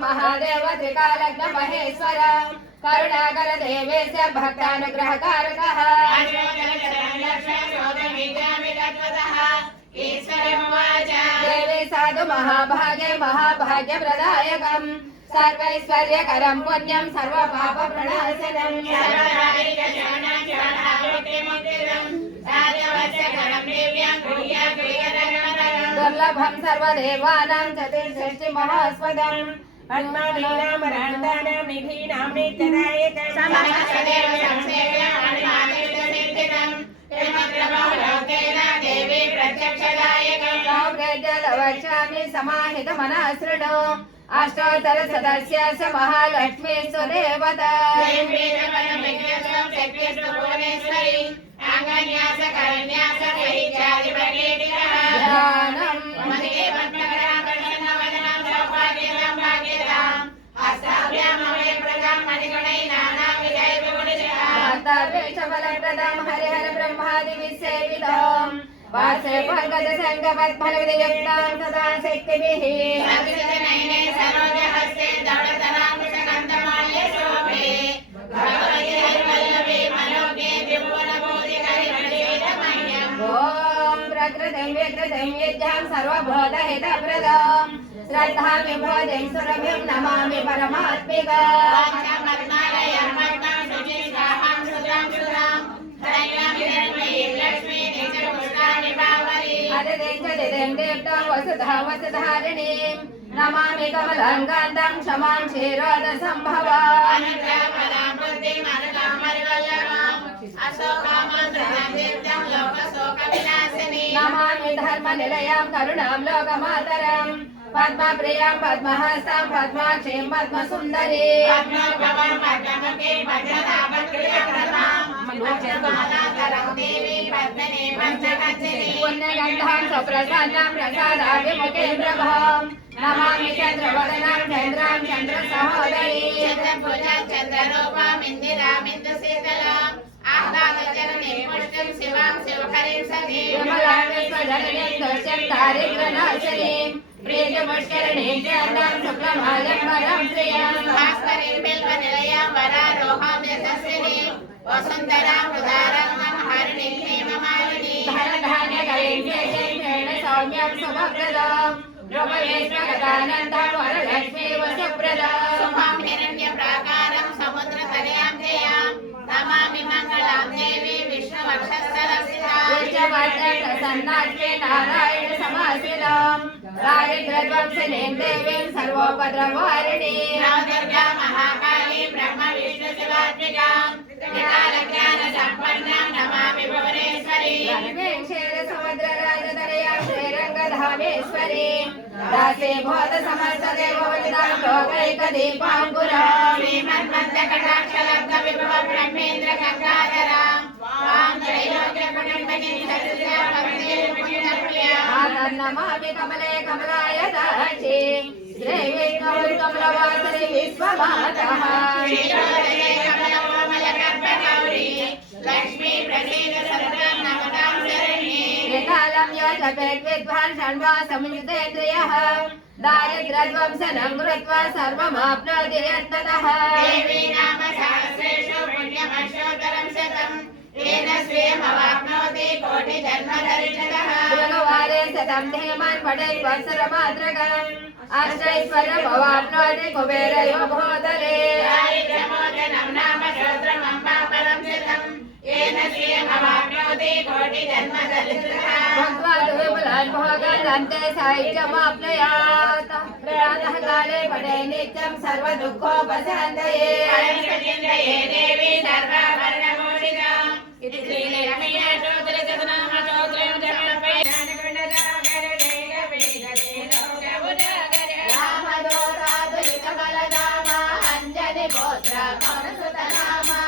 महादेव त्रिकालग्न महेश्वर करुणाकर देवेश भक्तानुग्रहकारकः देवी साधु महाभागे महाभाग्यप्रदायकम् सर्वैश्वर्यकरं पुण्यं सर्वपापप्रणाशनं दुर्लभं सर्वदेवानां चतुष्षष्टिमहास्पदम् पद्मानां निधीनां नित्यदायकं समस्तदेव संसेव्यं देवी प्रत्यक्षदायकं वक्ष्यामि समाहितमनःसृणो अष्टोत्तर सदस्य महालक्ष्मी सुदेवता हरिहर ब्रह्मादि विसेवितम् वासे पंकज संग पद्मविदयुक्तां सदा शक्तिभिः ओम प्रकृतिं विकृतिं विद्यां सर्वभूतहितप्रदां श्रद्धामि भोजं सुरभिं नमामि परमात्मिकां वसुधा वसुधारिणीं नमामि कमलाङ्गान्तां क्षमां क्षीरोदसम्भवाम् नमामि धर्मनिलयां करुणां लोकमातरं पद्मप्रियां पद्महस्तां पद्माक्षीं पद्मसुन्दरीं पुण्यगन्धां सुप्रसन्नां प्रसादाभिमुखे प्रभां नमामि चन्द्रवदनां चन्द्रां चन्द्रसहोदरीं चन्द्ररूपामिन्दिरामिन्दुशीतलाम् आह्लादचरणीं पुष्टिं शिवां शिवहरिं सतीं विमलां विश्वजननीं दुष्यं दारिद्र्यनाशिनीं प्रीतिपुष्करिणीं चन्द्रां शुक्लमालम्बरं श्रियं भास्करीं बिल्वनिलयां वरारोहां यशस्विनीं वसुन्धरां उदारां हरिणीं हेममालिनीं धनधान्यकरीं केशेन सौम्यं शुभप्रदां रूपवेश्वरदानन्दं वरलक्ष्मी वसुप्रदां शुभां हिरण्यप्राकारं समुद्रतनयां जयां नमामि मङ्गलां देवी विष्णुवक्षस्थलस्थितां विष्णुवर्धनप्रसन्नाक्षी नारायण समाश्रितां दारिद्र्यध्वंसिनीं देवीं सर्वोपद्रवहारिणीं नवदुर्गा महाकाली ब्रह्म विष्णु शिवात्मिकां ज्ञानज्ञानसम्पन्नां नमामि भुवनेश्वरीं लक्ष्मीं क्षीरसमुद्रराजतनयां श्रीरङ्गधामेश्वरीं दासीभूत समस्तदेववनितां लोकैकदीपाङ्कुरां श्रीमन्मन्दकटाक्षलब्धविभव ब्रह्मेन्द्र गङ्गाधरां वां त्रैलोक्यकुटुम्बिनीं सत्या भक्तिर्मुनिप्रियां नमामि कमले कमलाय दाक्षी श्रीविष्णुकमलवासिनि विश्वमातः श्रीरोदये कमलकोमलगर्भगौरी लक्ष्मी प्रसीद सततं नमतां शरण्ये त्रिकालं यो जपेत् विद्वान् षण्मासमुचितेन्द्रियः दारिद्र्यध्वंसनं कृत्वा सर्वमाप्नोति यत्ततः देवी नाम सहस्रेषु पुण्यमक्षोत्तरं शतम् येन श्रियमवाप्नोति कोटिजन्मदर्शनः भगवाने शतं धेमान् पठेत् वत्सरमात्रकम् अष्टैश्वर्यमवाप्नोति कुबेरयो भूतले दारिद्र्यमोचनं नाम श्रोत्रमम्बापरं शतम् येन श्रियमवाप्नोति कोटिजन्मदर्शनः भक्त्वा तु विपुलान् भोगान् अन्ते सायुज्यमाप्नुयात् प्रातःकाले पठे नित्यं सर्वदुःखोपशान्तये चिन्तये देवी सर्वाभरणभूषिताम् इति श्रीलक्ष्मी अष्टोत्तरशतनामस्तोत्रं समर्पयामि रामदूतादुलितबलधामा अञ्जनिगोत्र पवनसुतनामा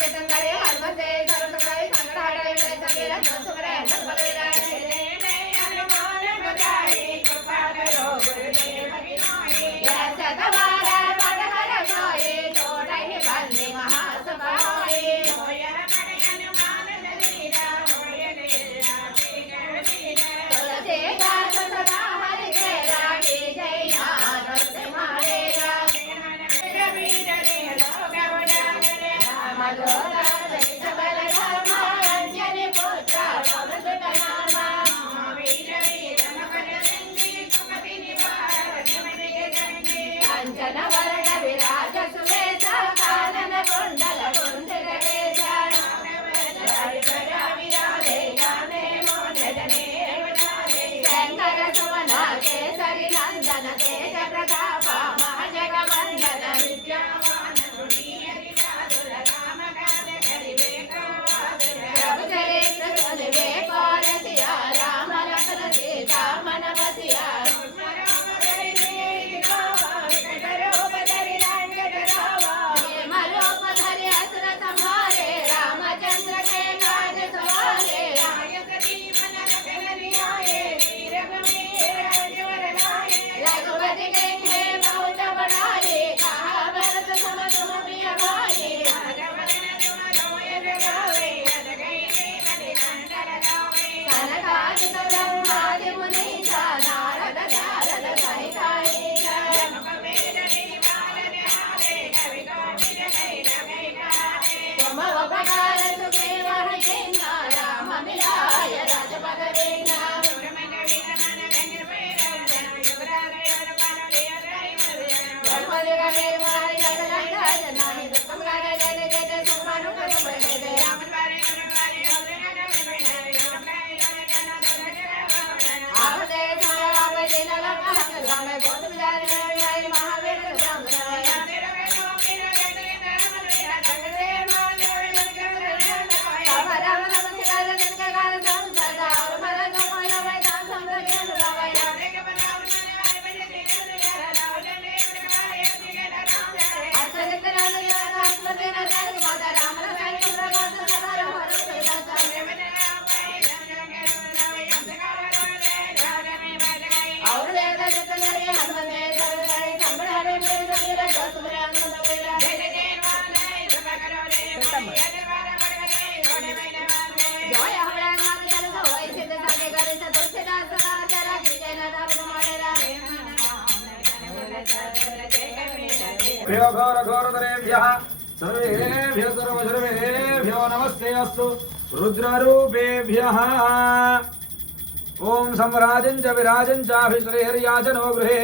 जतंगरे हरमते सरसुराई संगराड़े में सकेला सुमरे सबलेरा हनुमान बधाई कृपा करो गुरुदेव की नाई या सतवारा पदहर सोए छोड़े बंदे महासभाए होया बड़े हनुमान शरीरा होया लीला वीरा तुलसी दास सदा हरि तेरा की जय नारद मारेगा वीर रे लोग उजागरे राम लोला सबल राम अंजनी पुत्र पवन सुत नामा वीर वीर मगन सिंधी सुमति निवार जमने जंगी कंचन वरण विराज सुवेश कानन कुंडल कुंडल केश जय जय विराजे गाने मोद जने शंकर सुमन केसरी नंदन तेज प्रताप महाजगवंदन विद्यावान गुणीयति चातुर राम काज करिबे कौआतुर प्रभु चरित्र सुनबे कौन सिया राम लखन सीता मन बसिया राम करिबे गावा विकट रूप धरि रंग धरावा मरूप धरि असुर संहारे रामचंद्र के काज सवारे नायक जीवन लखन रियाए वीर गंभीर अजवर लाए रघुपति के बहुत बड़ाई कहा भरत सम तुम प्रिय भाई राजवरण तुम रोय गावे रद गई बलि नंदन गावे सनकादिक ब्रह्मादि मुनीसा नारद नारद सहिताई जमवेदनी बालन हारे कवि कोटिल गई लगई गारे तुम उपकार सुग्रीव हरिना राम मिलाय राजपद वीना सुरमन विरमन धनुर्वेद जन युगराज यर बन लिय गई मर्यादा ब्रह्मदेव के माय जगन्नाथ नाहि दुखम गाय जय जय सुमनु कर बड़े दे राम द्वारे गुरुद्वारे होते नगर में बैठे राम गए जन जन दर आप दे राम दिन लगा राम बहुत बिचारे में महावीर राम तेरे बेटो मेरा जगरे नाम मेरा जगरे मान जगरे राम राम राम सिराज जन का गान सब सदा और मन को कोई भाई दान संग ज्ञान लावाया अक्षर तेरा लिया आत्म तेरा जन माता राम रसायन प्रभात सदा हर सदा और वेद जतनरे हनुमते सर्वदाई संभ्रमे में सबीरा सुमरे आनंद वेला जोय हमरा नाम जन होय सिद्ध सागे करे सदस्य दास राजा जय नाम मारेरा भ्यो घोर घोरतरेभ्यः सर्वेभ्यो सर्वसर्वेभ्यो नमस्ते अस्तु रुद्ररूपेभ्यः ओम सम्राजं च विराजं चाभिश्रीर्याचनो गृहे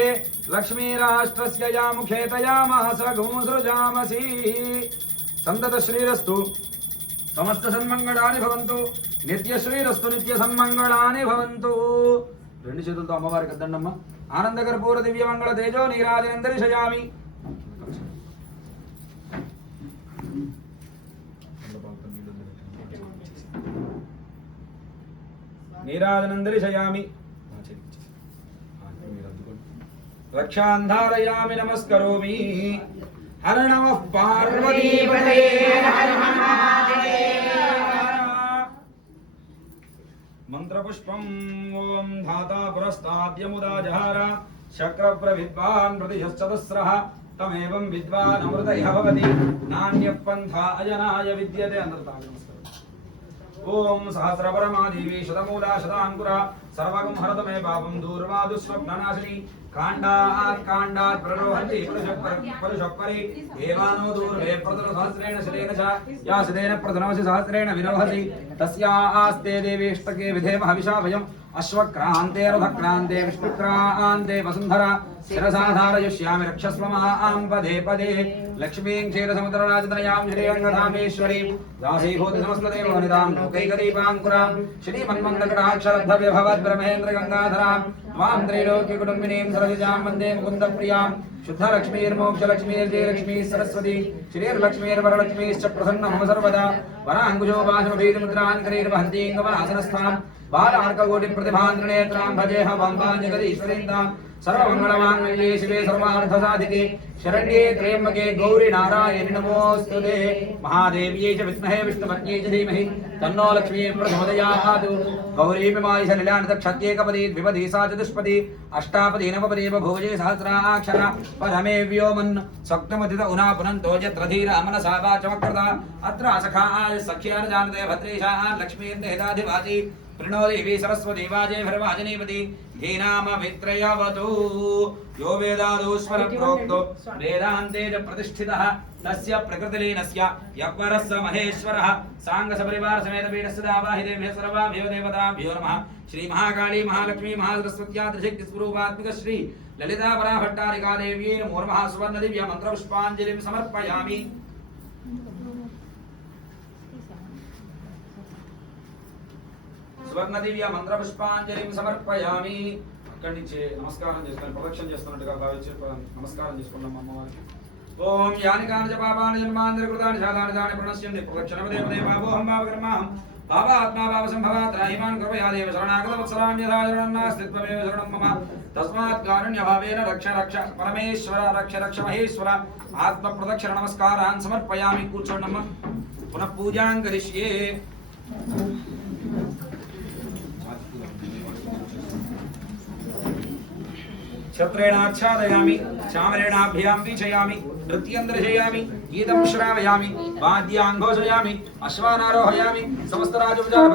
लक्ष्मीराष्ट्रस्य या मुखे तयामहस गुंसृजामसि सन्ततश्रीरस्तु समस्त सन्मङ्गलानि भवन्तु नित्यश्रीरस्तु नित्य सन्मङ्गलानि भवन्तु రెండు చేతులతో అమ్మవారికి అద్దండమ్మ ఆనంద కర్పూర దివ్య మంగళ తేజో నీరాజనం దర్శయామి నీరాజనం దర్శయామి రక్షాంధారయామి నమస్కరోమి హర నమః పార్వతీపతే హర మహాదేవ మంత్రపుష్పం ఓం ధాతా పురస్తాద్యముదా జహార శక్ర ప్రవిద్వాన్ ప్రతిశతస్రః తమేవం విద్వాన్ అమృత ఇహ భవతి నాణ్య పంథా అజనాయ విద్యతే అందరూ నమస్కారం ఓం సహస్రపరమాదేవి శతమూలా శతాంకుర సర్వగం హరత మే పాపం దూర్వాదు స్వప్ననాశిని కాండాత్ కాండాత్ ప్రరోహంతి పరుషపరి దేవానో దూర్వే ప్రతర సహస్రేణ శిలేన చ యా శిలేన ప్రతనవసి సహస్రేణ వినవహతి తస్యా ఆస్తే దేవేష్టకే విధేమ హవిషా భయం అశ్వక్రాంతే రథక్రాంతే విష్ణుక్రాంతే వసుంధర శిరసాధారయిష్యామి రక్షస్వ మాం పదే పదే లక్ష్మీం క్షీరసముద్రరాజతనయాం శ్రీరంగధామేశ్వరీం దాసీభూత సమస్తదేవ వనితాం లోకైకదీపాంకురాం శ్రీమన్మందకటాక్షరద్ధవ్యభవద్ బ్రహ్మేంద్ర గంగాధరాం మాం త్రైలోక్య కుటుంబినీం సరసిజాం వందే ముకుంద ప్రియాం శుద్ధ లక్ష్మీర్మోక్షలక్ష్మీర్జయలక్ష్మీ సరస్వతి శ్రీర్లక్ష్మీర్వరలక్ష్మీశ్చ ప్రసన్న మమ సర్వదా వరాంకుశో వాచమభీతిముద్రాంకరైర్వహంతీం గమనాసనస్థాం బాలార్కకోటి ప్రతిభాంధ్రనేత్రాం భజేహ వంబాంజగదీశ్వరీం सर्वमंगलमांगल्ये शिवे सर्वार्थसाधिके शरण्ये त्र्यंबके गौरी नारायणि नमोस्तुते महादेव्यै च विद्महे विष्णुपत्न्यै च धीमहि तन्नो लक्ष्मी प्रचोदयात् गौरीमिमाय सलिलानतक्षत्येकपदी द्विपदी सा चतुष्पदी अष्टापदी नवपदी बभूजे सहस्राक्षरा परमे व्योमन् सक्तमतित उना पुनन्तो यत्र धीरा मनसा वाचमकृता अत्र सखाय सख्यान् जानते भद्रेशा लक्ष्मीर्देहिताधिवासी प्रणो देवी सरस्वती वाजे भरवाजनीपति धीनाम वित्रयवतु यो वेदादो स्वर प्रोक्तो वेदान्ते च प्रतिष्ठितः तस्य प्रकृतिलीनस्य यज्ञरस्य महेश्वरः सांग सपरिवार समेत पीठस्य दावाहितेभ्यः सर्वाभ्यो देवताभ्यो नमः श्री महाकाली महालक्ष्मी महासरस्वत्या त्रिशक्ति स्वरूपात्मिक श्री ललिता पराभट्टारिका देव्यै नमो नमः सुवर्ण दिव्य मंत्र पुष्पांजलिं समर्पयामि सुवर्ण दिव्य मंत्र पुष्पांजलिं समर्पयामि అక్కడి నుంచి నమస్కారం చేసుకొని ప్రదక్షిణ చేస్తున్నట్టుగా భావించి నమస్కారం చేసుకున్నాం అమ్మవారికి ఓం యాని కాని పాపాని జన్మాంతర కృతాని శాదాని దాని ప్రణశ్యంతి ప్రదక్షిణ దేవ దేవాభోహం భావకర్మాహం భావాత్మా భావ సంభవాత్ రాహిమాన్ కృపయా దేవ శరణాగత వత్సరాన్యథా శరణాస్తిత్వమేవ శరణం మమ తస్మాత్ కారుణ్య భావేన రక్ష రక్ష పరమేశ్వర రక్ష రక్ష మహేశ్వర ఆత్మ ప్రదక్షిణ నమస్కారాన్ సమర్పయామి కూర్చోండమ్మ పునః పూజాం కరిష్యే छत्रेणाच्छादयामि चामरेणाभ्यां वीक्षयामि नृत्यं दर्शयामि गीतं श्रावयामि वाद्यान् घोषयामि अश्वानारोहयामि समस्तराजोपचार